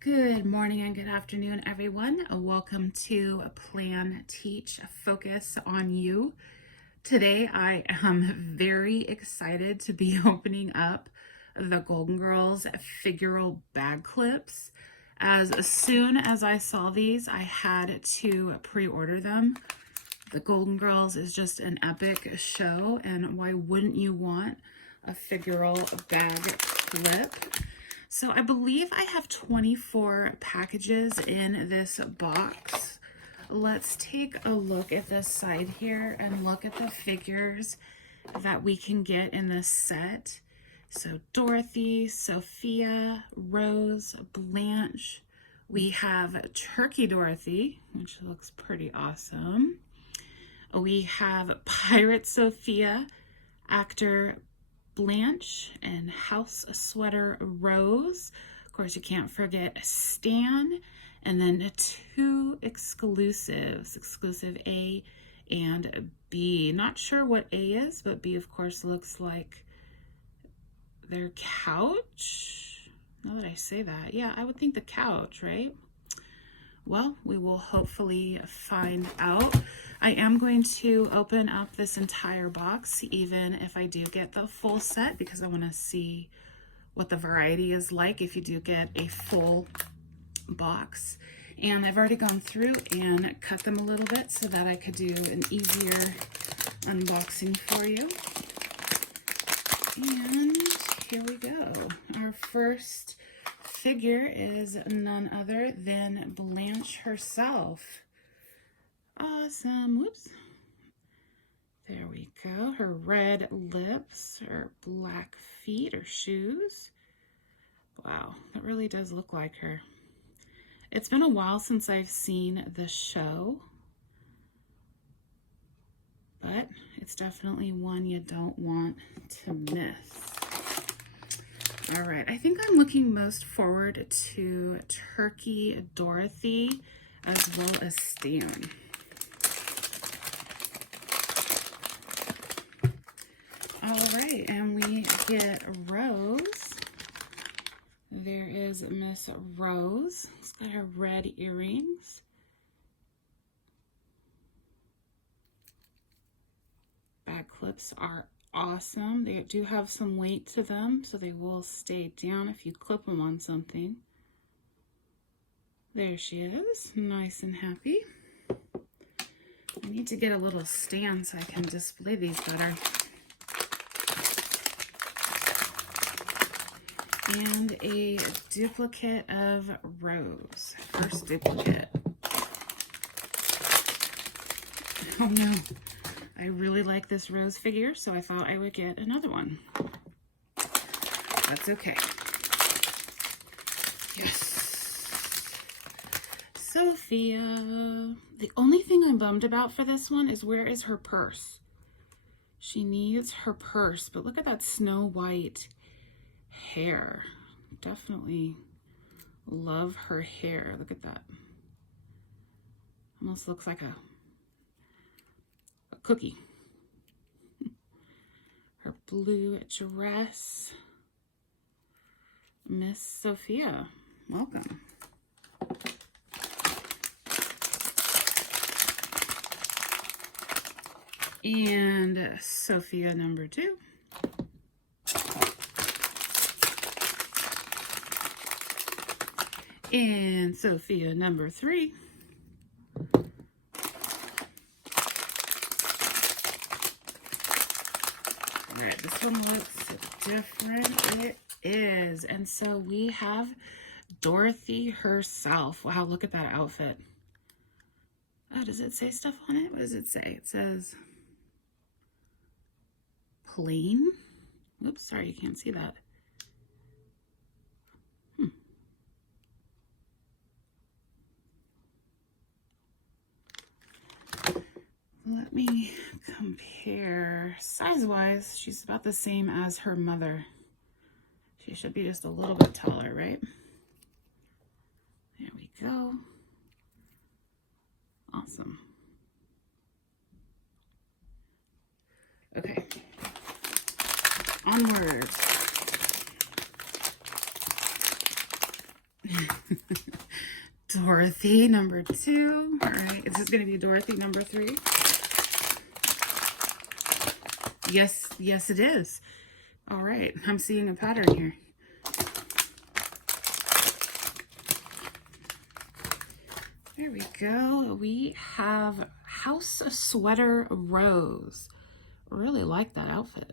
Good morning and good afternoon, everyone. Welcome to Plan, Teach, Focus on You. Today, I am very excited to be opening up the Golden Girls Figural bag clips. As soon as I saw these, I had to pre-order them. The Golden Girls is just an epic show, and why wouldn't you want a Figural bag clip? So I believe I have 24 packages in this box. Let's take a look at this side here and look at the figures that we can get in this set. So Dorothy, Sophia, Rose, Blanche. We have Turkey Dorothy, which looks pretty awesome. We have Pirate Sophia, actor Blanche, and House Sweater Rose. Of course, you can't forget Stan, and then two exclusives, exclusive A and B. Not sure what A is, but B, of course, looks like their couch. Now that I say that, yeah, I would think the couch, right? Well, we will hopefully find out. I am going to open up this entire box, even if I do get the full set, because I want to see what the variety is like if you do get a full box. And I've already gone through and cut them a little bit so that I could do an easier unboxing for you. And here we go. Our first figure is none other than Blanche herself. Awesome. Whoops. There we go. Her red lips, her black feet or shoes. Wow, that really does look like her. It's been a while since I've seen the show, but it's definitely one you don't want to miss. All right, I think I'm looking most forward to Turkey Dorothy as well as Stan. All right, and we get Rose. There is Miss Rose. She's got her red earrings. Bag clips are awesome. They do have some weight to them, so they will stay down if you clip them on something. There she is, nice and happy. I need to get a little stand so I can display these better. And a duplicate of Rose. First duplicate. Oh no. I really like this Rose figure, so I thought I would get another one. That's okay. Yes. Sophia. The only thing I'm bummed about for this one is where is her purse? She needs her purse, but look at that Snow White hair. Definitely love her hair. Look at that. Almost looks like a cookie. Her blue dress. Miss Sophia, welcome. And Sophia number 2. And Sophia number 3. All right, this one looks different. It is. And so we have Dorothy herself. Wow, look at that outfit. Oh, does it say stuff on it? What does it say? It says plain. Oops, sorry, you can't see that. Let me compare. Size-wise, she's about the same as her mother. She should be just a little bit taller, right? There we go. Awesome. Okay. Onwards. Dorothy, number 2. All right, is this going to be Dorothy, number 3? Yes, yes, it is. All right, I'm seeing a pattern here. There we go. We have House Sweater Rose. Really like that outfit.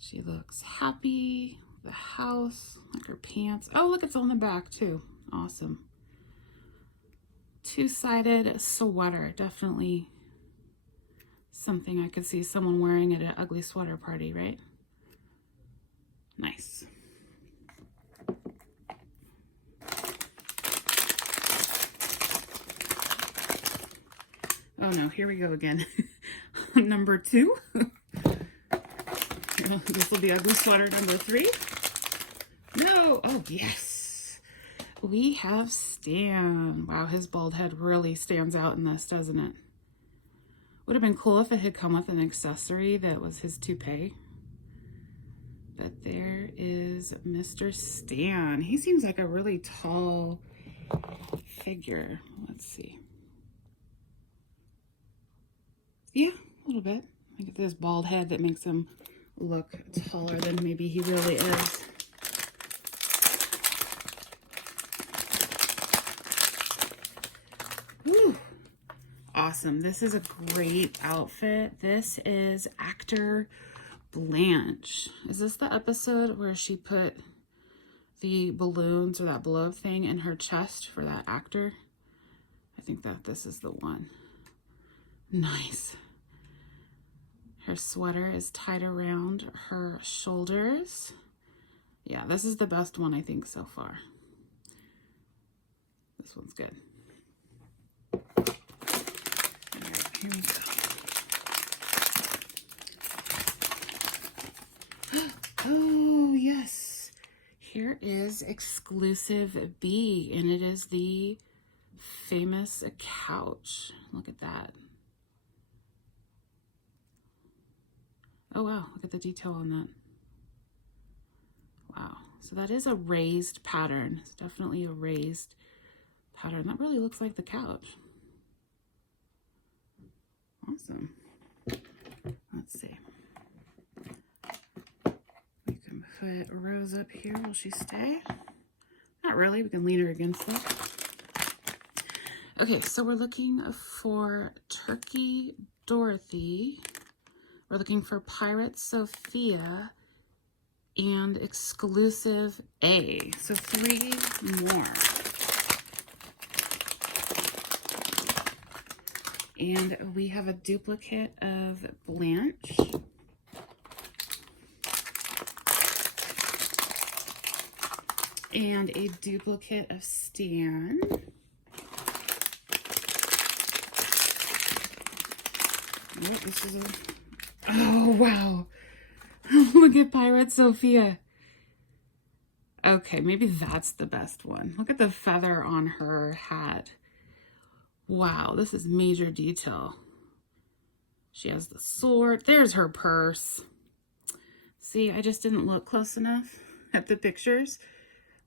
She looks happy. The house, like her pants. Oh, look, it's on the back too. Awesome. Two-sided sweater. Definitely something I could see someone wearing at an ugly sweater party, right? Nice. Oh no, here we go again. Number 2. This will be ugly sweater number 3. No, oh yes. We have Stan. Wow, his bald head really stands out in this, doesn't it? Would have been cool if it had come with an accessory that was his toupee. But there is Mr. Stan. He seems like a really tall figure. Let's see. Yeah, a little bit. I think it's his bald head that makes him look taller than maybe he really is. Woo. Awesome. This is a great outfit. This is actor Blanche. Is this the episode where she put the balloons or that blow thing in her chest for that actor? I think that this is the one. Nice. Her sweater is tied around her shoulders. Yeah, this is the best one I think so far. This one's good. All right, here we go. Oh, yes. Here is exclusive B, and it is the famous couch. Look at that. Oh, wow. Look at the detail on that. Wow. So that is a raised pattern. It's definitely a raised pattern. That really looks like the couch. Awesome. Let's see. We can put Rose up here. Will she stay? Not really. We can lean her against it. Okay, so we're looking for Turkey Dorothy. We're looking for Pirate Sophia and exclusive A. So 3 more. And we have a duplicate of Blanche. And a duplicate of Stan. Oh, this is a... Oh, wow. Look at Pirate Sophia. Okay, maybe that's the best one. Look at the feather on her hat. Wow, this is major detail. She has the sword. There's her purse. See, I just didn't look close enough at the pictures.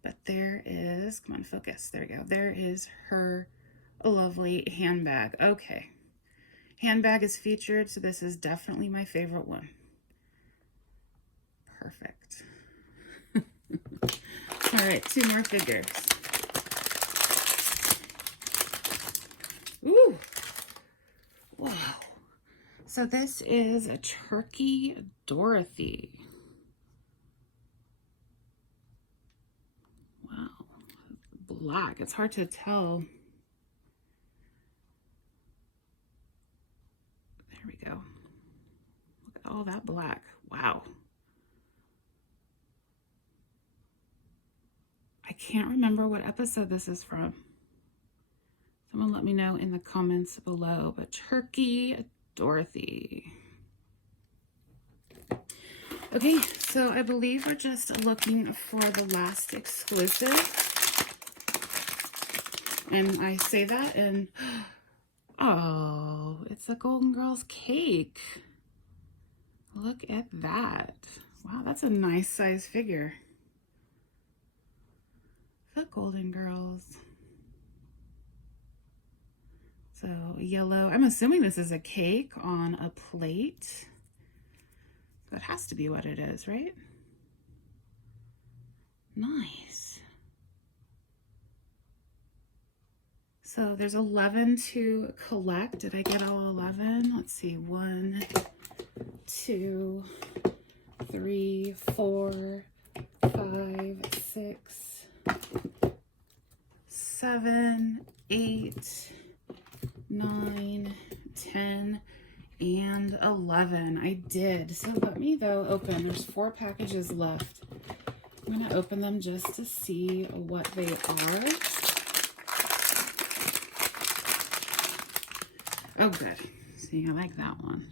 But there is, come on, focus. There we go. There is her lovely handbag. Okay. Handbag is featured, so this is definitely my favorite one. Perfect. All right, 2 more figures. Ooh. Wow. So this is a Turkey Dorothy. Wow. Black. It's hard to tell. There we go. Look at all that black. Wow. I can't remember what episode this is from. Someone let me know in the comments below. But Turkey Dorothy. Okay, so I believe we're just looking for the last exclusive. And I say that and, oh, it's a Golden Girls cake. Look at that. Wow, that's a nice size figure. The Golden Girls. So yellow. I'm assuming this is a cake on a plate. That has to be what it is, right? Nice. So there's 11 to collect. Did I get all 11? Let's see. 1, 2, 3, 4, 5, 6, 7, 8, 9, 10, and 11. I did. So let me though open. There's 4 packages left. I'm going to open them just to see what they are. Oh, good. See, I like that one.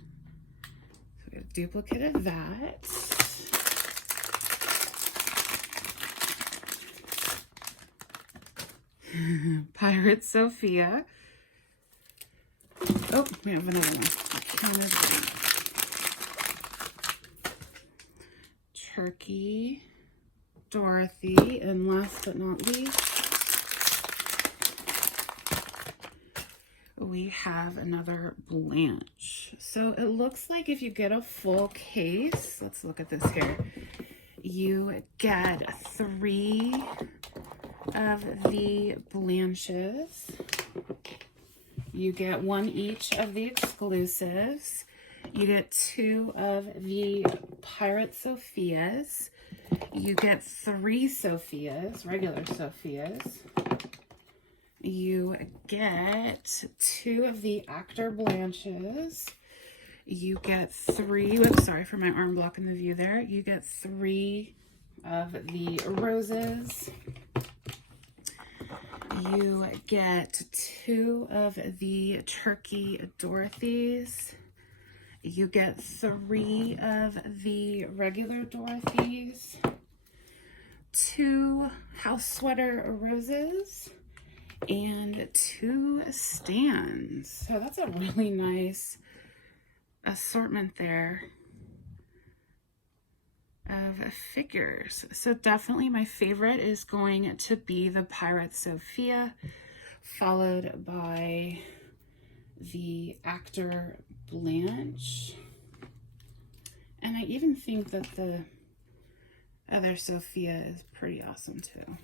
So we have a duplicate of that. Pirate Sophia. Oh, we have another one. Turkey, Dorothy, and last but not least, we have another Blanche. So it looks like if you get a full case, let's look at this here, you get 3 of the Blanches. You get 1 each of the exclusives. You get 2 of the Pirate Sophias. You get 3 Sophias, regular Sophias. You get 2 of the Actor Blanches. You get 3, whoops, sorry for my arm blocking the view there. You get 3 of the Roses. You get 2 of the Turkey Dorothys. You get 3 of the regular Dorothys. 2 House Sweater Roses. And 2 stands. So that's a really nice assortment there of figures. So definitely my favorite is going to be the Pirate Sophia, followed by the Actor Blanche. And I even think that the other Sophia is pretty awesome too.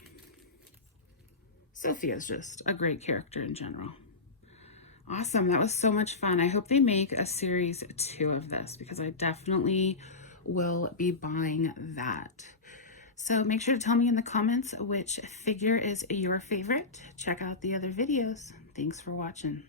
Sophia's just a great character in general. Awesome, that was so much fun. I hope they make a series 2 of this because I definitely will be buying that. So make sure to tell me in the comments which figure is your favorite. Check out the other videos. Thanks for watching.